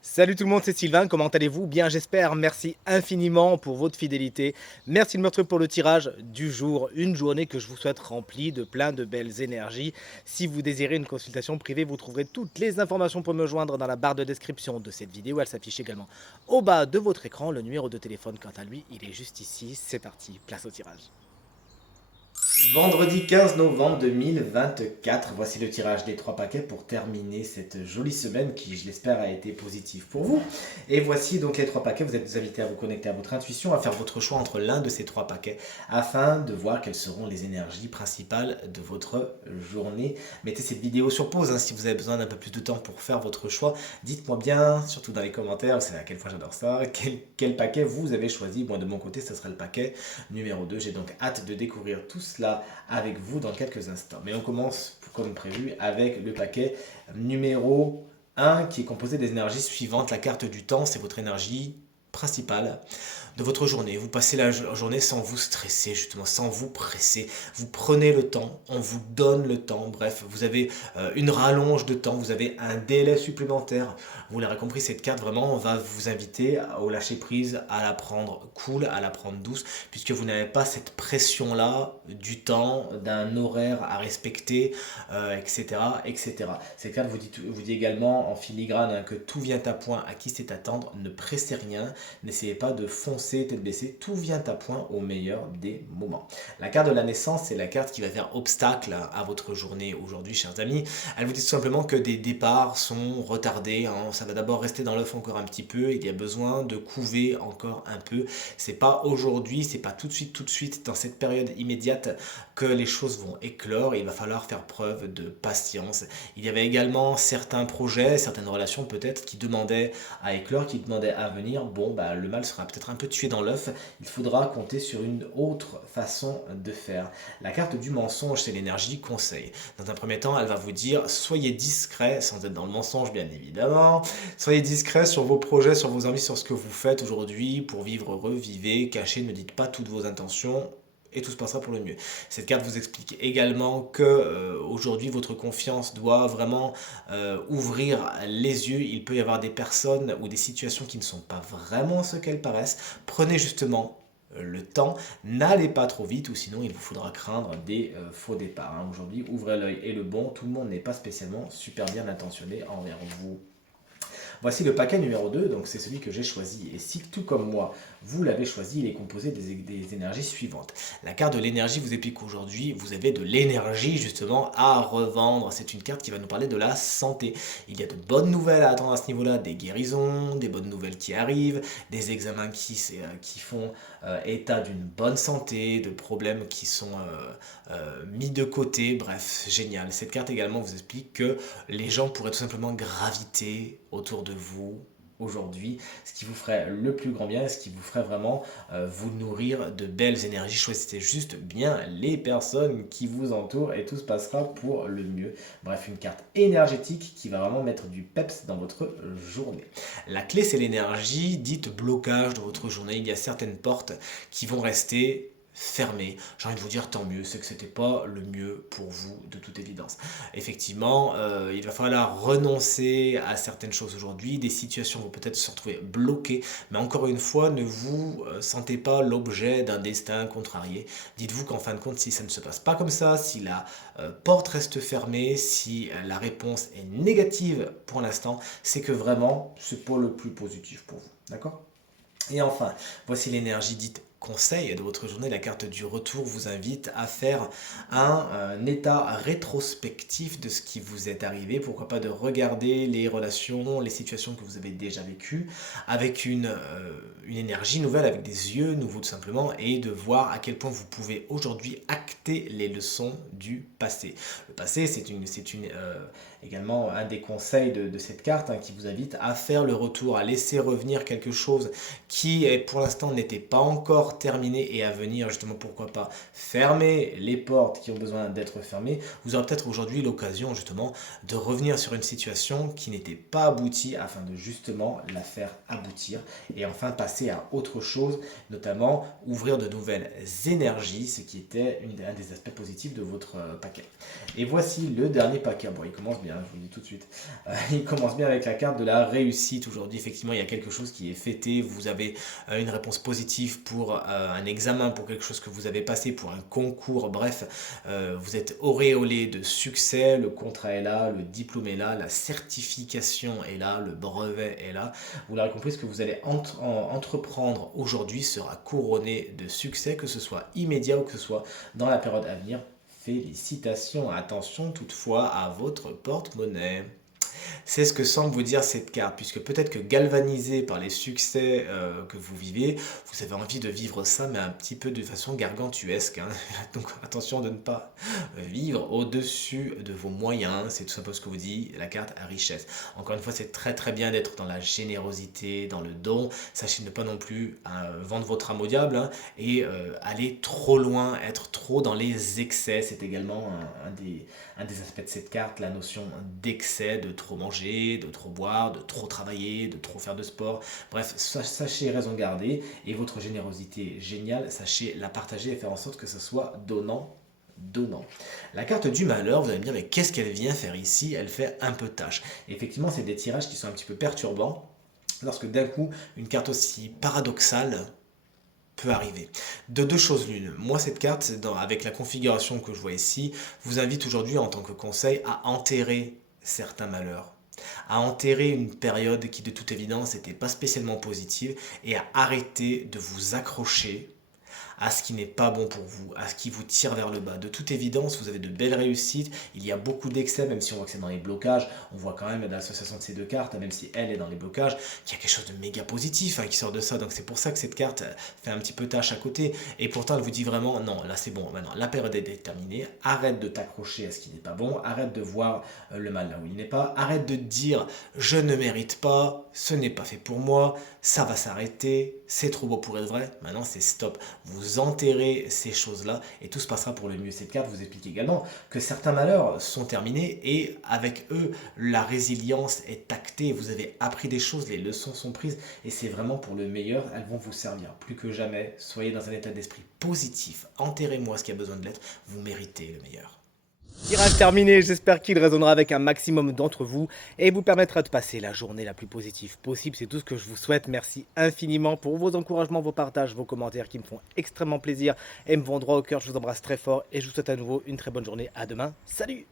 Salut tout le monde, c'est Sylvain, comment allez-vous? Bien j'espère, merci infiniment pour votre fidélité. Merci de me retrouver pour le tirage du jour, une journée que je vous souhaite remplie de plein de belles énergies. Si vous désirez une consultation privée, vous trouverez toutes les informations pour me joindre dans la barre de description de cette vidéo. Elle s'affiche également au bas de votre écran. Le numéro de téléphone, quant à lui, il est juste ici. C'est parti, place au tirage. Vendredi 15 novembre 2024, voici le tirage des trois paquets pour terminer cette jolie semaine qui, je l'espère, a été positive pour vous. Et voici donc les trois paquets. Vous êtes invités à vous connecter à votre intuition, à faire votre choix entre l'un de ces trois paquets afin de voir quelles seront les énergies principales de votre journée. Mettez cette vidéo sur pause si vous avez besoin d'un peu plus de temps pour faire votre choix. Dites-moi bien, surtout dans les commentaires, vous savez à quelle fois j'adore ça, quel paquet vous avez choisi. Moi, de mon côté, ce sera le paquet numéro 2. J'ai donc hâte de découvrir tout cela avec vous dans quelques instants. Mais on commence, comme prévu, avec le paquet numéro 1 qui est composé des énergies suivantes. La carte du temps, c'est votre énergie principale de votre journée. Vous passez la journée sans vous stresser, justement, sans vous presser. Vous prenez le temps, on vous donne le temps. Bref, vous avez une rallonge de temps, vous avez un délai supplémentaire. Vous l'aurez compris, cette carte vraiment va vous inviter au lâcher prise, à la prendre cool, à la prendre douce, puisque vous n'avez pas cette pression-là du temps, d'un horaire à respecter, etc., etc. Cette carte vous dit également en filigrane que tout vient à point, à qui c'est attendre, ne pressez rien, n'essayez pas de foncer tête baissée, tout vient à point au meilleur des moments. La carte de la naissance, c'est la carte qui va faire obstacle à votre journée aujourd'hui, chers amis. Elle vous dit tout simplement que des départs sont retardés, ça va d'abord rester dans l'œuf encore un petit peu, il y a besoin de couver encore un peu. C'est pas aujourd'hui, c'est pas tout de suite, dans cette période immédiate que les choses vont éclore, il va falloir faire preuve de patience. Il y avait également certains projets, certaines relations peut-être qui demandaient à éclore, qui demandaient à venir. Bon, bah, le mal sera peut-être un peu tué dans l'œuf, il faudra compter sur une autre façon de faire. La carte du mensonge, c'est l'énergie conseil. Dans un premier temps, elle va vous dire soyez discret, sans être dans le mensonge bien évidemment, soyez discret sur vos projets, sur vos envies, sur ce que vous faites aujourd'hui pour vivre heureux, vivez, cachez, ne dites pas toutes vos intentions et tout se passera pour le mieux. Cette carte vous explique également que aujourd'hui votre confiance doit vraiment ouvrir les yeux. Il peut y avoir des personnes ou des situations qui ne sont pas vraiment ce qu'elles paraissent. Prenez justement le temps, n'allez pas trop vite ou sinon il vous faudra craindre des faux départs. Aujourd'hui, ouvrez l'œil et le bon, tout le monde n'est pas spécialement super bien intentionné envers vous. Voici le paquet numéro 2, donc c'est celui que j'ai choisi. Et si tout comme moi, vous l'avez choisi, il est composé des énergies suivantes. La carte de l'énergie vous explique qu'aujourd'hui, vous avez de l'énergie justement à revendre. C'est une carte qui va nous parler de la santé. Il y a de bonnes nouvelles à attendre à ce niveau-là, des guérisons, des bonnes nouvelles qui arrivent, des examens qui font état d'une bonne santé, de problèmes qui sont mis de côté. Bref, génial. Cette carte également vous explique que les gens pourraient tout simplement graviter autour de vous aujourd'hui, ce qui vous ferait le plus grand bien, ce qui vous ferait vraiment vous nourrir de belles énergies. Choisissez juste bien les personnes qui vous entourent et tout se passera pour le mieux. Bref, une carte énergétique qui va vraiment mettre du peps dans votre journée. La clé, c'est l'énergie dite blocage de votre journée. Il y a certaines portes qui vont rester fermé. J'ai envie de vous dire tant mieux, c'est que c'était pas le mieux pour vous de toute évidence. Effectivement, il va falloir renoncer à certaines choses aujourd'hui, des situations vont peut-être se retrouver bloquées, mais encore une fois, ne vous sentez pas l'objet d'un destin contrarié. Dites-vous qu'en fin de compte, si ça ne se passe pas comme ça, si la porte reste fermée, si la réponse est négative pour l'instant, c'est que vraiment, c'est pas le plus positif pour vous. D'accord? Et enfin, voici l'énergie dite conseil de votre journée. La carte du retour vous invite à faire un état rétrospectif de ce qui vous est arrivé. Pourquoi pas de regarder les relations, les situations que vous avez déjà vécues avec une énergie nouvelle, avec des yeux nouveaux tout simplement, et de voir à quel point vous pouvez aujourd'hui acter les leçons du passé. Le passé, également un des conseils de cette carte qui vous invite à faire le retour, à laisser revenir quelque chose qui pour l'instant n'était pas encore encore terminé et à venir, justement, pourquoi pas fermer les portes qui ont besoin d'être fermées, vous aurez peut-être aujourd'hui l'occasion, justement, de revenir sur une situation qui n'était pas aboutie afin de justement la faire aboutir et enfin passer à autre chose, notamment ouvrir de nouvelles énergies, ce qui était un des aspects positifs de votre paquet. Et voici le dernier paquet. Bon, il commence bien, je vous le dis tout de suite. Il commence bien avec la carte de la réussite. Aujourd'hui, effectivement, il y a quelque chose qui est fêté. Vous avez une réponse positive pour un examen, pour quelque chose que vous avez passé, pour un concours. Bref, vous êtes auréolé de succès. Le contrat est là, le diplôme est là, la certification est là, le brevet est là. Vous l'aurez compris, ce que vous allez entreprendre aujourd'hui sera couronné de succès, que ce soit immédiat ou que ce soit dans la période à venir. Félicitations, attention toutefois à votre porte-monnaie. C'est ce que semble vous dire cette carte, puisque peut-être que galvanisé par les succès que vous vivez, vous avez envie de vivre ça, mais un petit peu de façon gargantuesque, hein. Donc attention de ne pas vivre au-dessus de vos moyens, c'est tout simplement ce que vous dit la carte à richesse. Encore une fois, c'est très très bien d'être dans la générosité, dans le don. Sachez ne pas non plus vendre votre âme au diable, hein, et aller trop loin, être trop dans les excès. C'est également un des aspects de cette carte, la notion d'excès, de trop manger, de trop boire, de trop travailler, de trop faire de sport. Bref, sachez raison garder et votre générosité géniale, sachez la partager et faire en sorte que ce soit donnant. La carte du malheur, vous allez me dire, mais qu'est-ce qu'elle vient faire ici? Elle fait un peu tâche. Et effectivement, c'est des tirages qui sont un petit peu perturbants lorsque d'un coup, une carte aussi paradoxale peut arriver. De deux choses l'une. Moi, cette carte, avec la configuration que je vois ici, vous invite aujourd'hui en tant que conseil à enterrer certains malheurs, à enterrer une période qui de toute évidence n'était pas spécialement positive et à arrêter de vous accrocher à ce qui n'est pas bon pour vous, à ce qui vous tire vers le bas. De toute évidence, vous avez de belles réussites, il y a beaucoup d'excès, même si on voit que c'est dans les blocages, on voit quand même dans l'association de ces deux cartes, même si elle est dans les blocages, qu'il y a quelque chose de méga positif, hein, qui sort de ça, donc c'est pour ça que cette carte fait un petit peu tâche à côté, et pourtant elle vous dit vraiment, non, là c'est bon, maintenant la période est terminée, arrête de t'accrocher à ce qui n'est pas bon, arrête de voir le mal là où il n'est pas, arrête de te dire, je ne mérite pas, ce n'est pas fait pour moi, ça va s'arrêter, c'est trop beau pour être vrai, maintenant c'est stop. Vous enterrez ces choses-là et tout se passera pour le mieux. Cette carte vous explique également que certains malheurs sont terminés et avec eux, la résilience est actée. Vous avez appris des choses, les leçons sont prises et c'est vraiment pour le meilleur. Elles vont vous servir plus que jamais. Soyez dans un état d'esprit positif. Enterrez-moi ce qui a besoin de l'être. Vous méritez le meilleur. Tirage terminé, j'espère qu'il résonnera avec un maximum d'entre vous et vous permettra de passer la journée la plus positive possible. C'est tout ce que je vous souhaite. Merci infiniment pour vos encouragements, vos partages, vos commentaires qui me font extrêmement plaisir et me vont droit au cœur. Je vous embrasse très fort et je vous souhaite à nouveau une très bonne journée. À demain. Salut!